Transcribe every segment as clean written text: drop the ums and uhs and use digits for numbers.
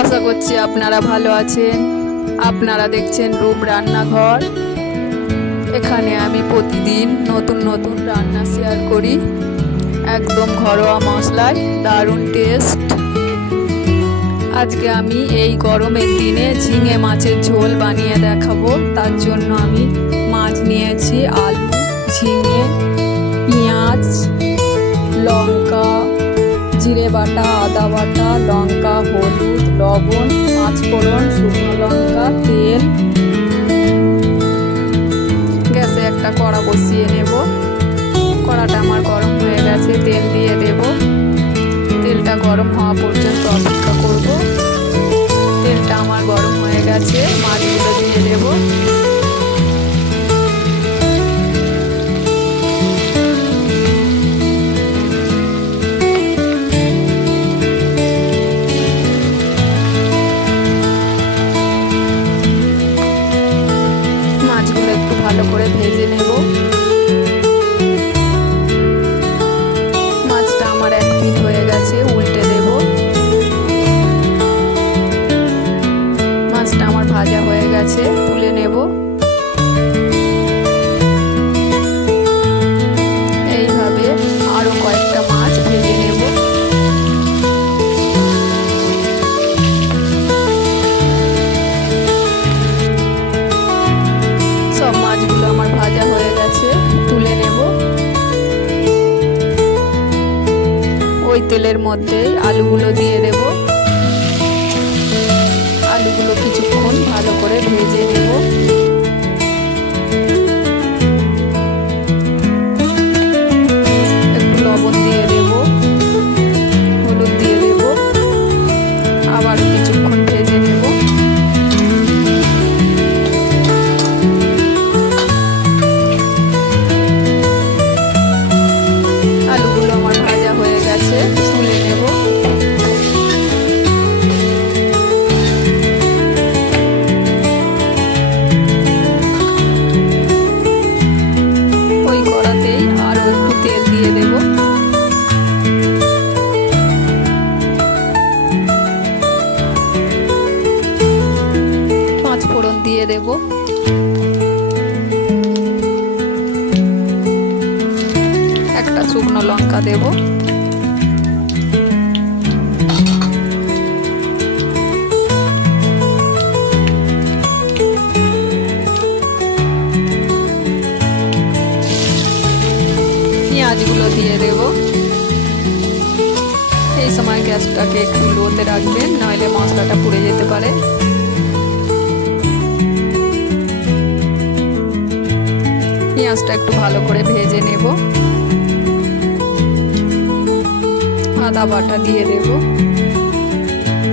আশা করছি আপনারা ভালো আছেন। আপনারা দেখছেন রূপ রান্নাঘর। এখানে আমি প্রতিদিন নতুন নতুন রান্না শেয়ার করি, একদম ঘরোয়া মশলায়, দারুণ টেস্ট। আজকে আমি এই গরমের দিনে ঝিঙে মাছের ঝোল বানিয়ে দেখাবো। তার জন্য আমি মাছ নিয়েছি, আলু, ঝিঙে, পেঁয়াজ, লঙ্কা, জিরে বাটা, আদা বাটা, লঙ্কা, হলুদ, লবণ, পাঁচফোড়ন, শুকনো লঙ্কা, তেল। গ্যাসে একটা কড়া বসিয়ে নেব। কড়াটা আমার গরম হয়ে গেছে, তেল দিয়ে দেব। তেলটা গরম হওয়া পর্যন্ত অপেক্ষা করব। তেলটা আমার গরম হয়ে গেছে, মাছগুলো দিয়ে দেব। মাছগুলো একটু ভালো করে ভেজে নেব। মাছটা আমার এক পিঠ হয়ে গেছে, উল্টে দেব। মাছটা আমার ভাজা হয়ে গেছে, তুলে নেব। এইভাবে আরো কয়েকটা মাছ ভেজে নেব। সব মাছগুলো আমার ভাজা হয়ে গেছে, তুলে নেব। ওই তেলের মধ্যে আলুগুলো দিয়ে দেব। আলুগুলো কিছুক্ষণ ভালো করে ভেজে নেব। একটু লবণ দিয়ে দেব, হলুদ দিয়ে দেব, আবার কিছুক্ষণ ভেজে নেব। আলুগুলো আমার ভাজা হয়ে গেছে, তুলে নেব। ওই কড়াতেই আরো একটু তেল দিয়ে দেব। পাঁচফোড়ন দিয়ে দেব। একটা শুকনো লঙ্কা দেব। পেঁয়াজগুলো দিয়ে দেব। এই সময় গ্যাসটাকে একটু লোতে রাখবেন, নইলে মশলাটা পুড়ে যেতে পারে। পেঁয়াজটা একটু ভালো করে ভেজে নেব। আদা বাটা দিয়ে দেব,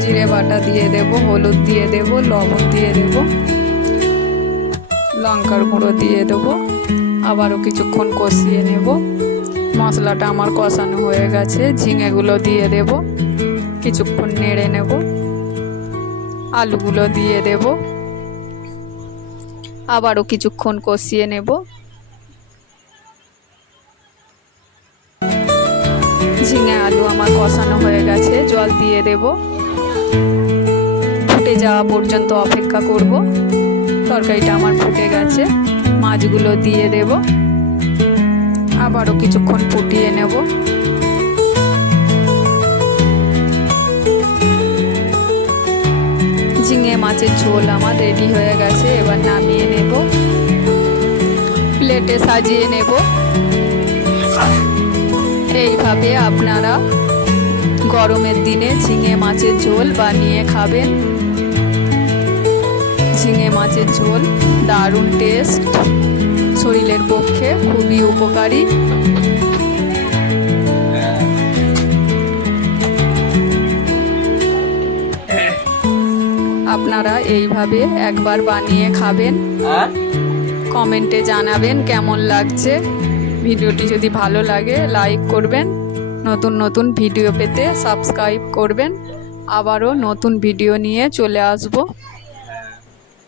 জিরে বাটা দিয়ে দেব, হলুদ দিয়ে দেব, লবণ দিয়ে দেব, লঙ্কার গুঁড়ো দিয়ে দেব। আবারও কিছুক্ষণ কষিয়ে নেব। মশলাটা আমার কষানো হয়ে গেছে, ঝিঙেগুলো দিয়ে দেব। কিছুক্ষণ নেড়ে নেব। আলুগুলো দিয়ে দেব। আবারও কিছুক্ষণ কষিয়ে নেব। ঝিঙে আলু আমার কষানো হয়ে গেছে, জল দিয়ে দেব। ফুটে যাওয়া পর্যন্ত অপেক্ষা করব। তরকারিটা আমার ফুটে গেছে, মাছগুলো দিয়ে দেব। আবারও কিছুক্ষণ ফুটিয়ে নেব। ঝিঙে মাছের ঝোল আমার রেডি হয়ে গেছে। এবার নামিয়ে নেব, প্লেটে সাজিয়ে নেব। এইভাবে আপনারা গরমের দিনে ঝিঙে মাছের ঝোল বানিয়ে খাবেন। ঝিঙে মাছের ঝোল দারুণ টেস্ট, শরীরের পক্ষে খুবই উপকারী। আপনারা এইভাবে একবার বানিয়ে খাবেন, কমেন্টে জানাবেন কেমন লাগছে। ভিডিওটি যদি ভালো লাগে লাইক করবেন, নতুন নতুন ভিডিও পেতে সাবস্ক্রাইব করবেন। আবারও নতুন ভিডিও নিয়ে চলে আসব।